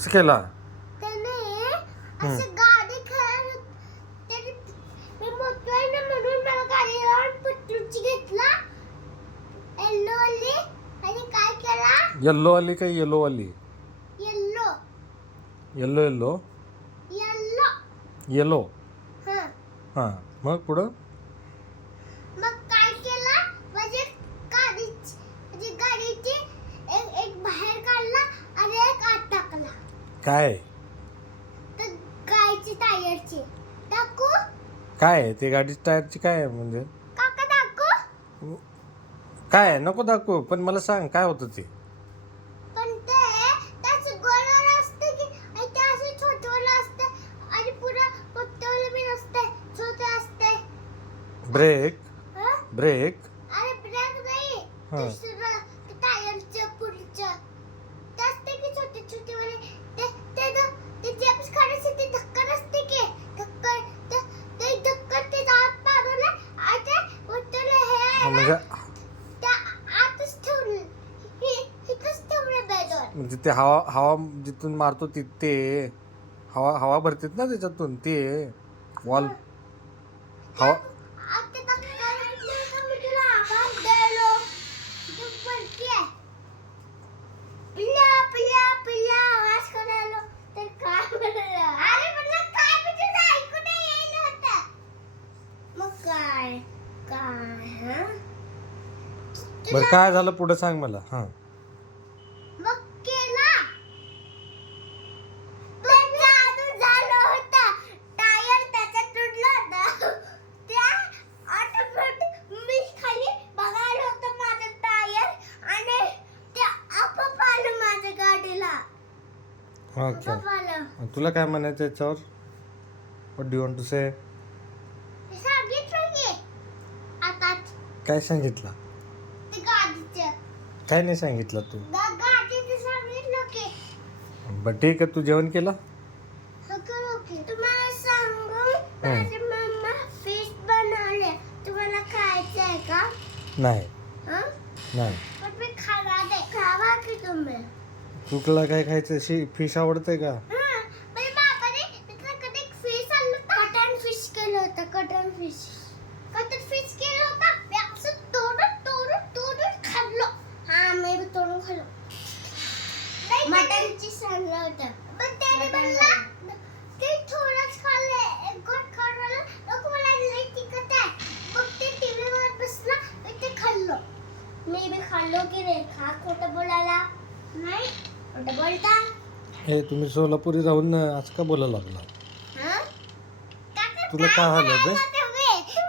कसं केला? त्याने असं गाडी खेळत त्याने मी मोठा आहे ना म्हणून मला गाडी लावून पट्टूची घेतला येल्लो वाली आणि काय केला येल्लो वाली काय येलो वाली? Yellow yellow yellow yellow yellow. हां हां मग पुढं मग काय केलं म्हणजे गाडीची एक बाहेर काढला आणि एक आत टाकला काय तर गाडीची टायरची टाकू काय आहे? ते गाडीच्या टायरची काय आहे म्हणजे? काका टाकू काय आहे? नको दाखवू, पण मला सांग काय होतं ते? पण ते त्याचं गोलाला असते की आणि ते असं छोटंवालं असतं आणि पुढं मोठंवालं बी नसते छोटं असते ब्रेक हं? ब्रेक अरे ब्रेक नाही हं. दुसरं ते टायरचं पुढचं ते असते की छोटे छोटे वाले ते जेम्स काढायचे ते धक्का नसते की धक्का ते धक्का ते आत मारलं आणि ते मोठं हे म्हणजे त्या आतच ठेवलं इथंच ठेवलं बेडवर म्हणजे ते हवा हवा जिथून मारतो ते हवा हवा भरतेत ना त्याच्यातून ते वॉल हवा. आता धक्का लागला का मी तुला आवाज द्यायलो तू बोलतेय पिल्या पिल्या पिल्या आवाज करायलो तर काय म्हणलं अरे म्हणलं काय मी तुझं ऐकू नाही येईल होतं मग काय हं? बरं काय झालं पुढं सांग मला. हां मग केला ते चालू झालं होतं टायर त्याचं तुटलं होतं त्या ऑटोमॅटिक मी खाली बघायला होतं माझं टायर आणि ते आपोआप आलं माझ्या गाडीला ओके. आपोआप आलं तुला काय म्हणायचं याच्यावर? What do you want to say? सांगितलं की आता काय सांगितलं? ते गाडीचं काय नाही सांगितलं तू? गाडीचं सांगितलं की बरं ठीक आहे, तू जेवण केलं? तुम्हाला सांगू माझी मम्मा फिश बनवले तुम्हाला खायचं आहे का नाही हं? नाही. पण मी खाणार आहे खावा की तुम्ही तुला काय खायचं? फिश आवडतंय का? हं, माझ्या बाबाने त्याच्याकडे एक फिश आणलं होतं कटन फिश केलं होतं कटन फिश केलं होतं मी असं तोडून खाल्लो हा मी बी तोडून खाल्लो मटन चीज आणलं होतं पण त्याने म्हणला ते थोडंच खाल्लं एक गोट खाल्लं नको मला लई तिखट आहे मग ते टीव्हीवर बसला मी ते खाल्लो मी बी खाल्लो की रे खा खोटं बोलायला नाही खोटं बोलता हे तुम्ही सोलापुरी राहून आज का बोलायला लागला? हं? तुला काय झालं बे?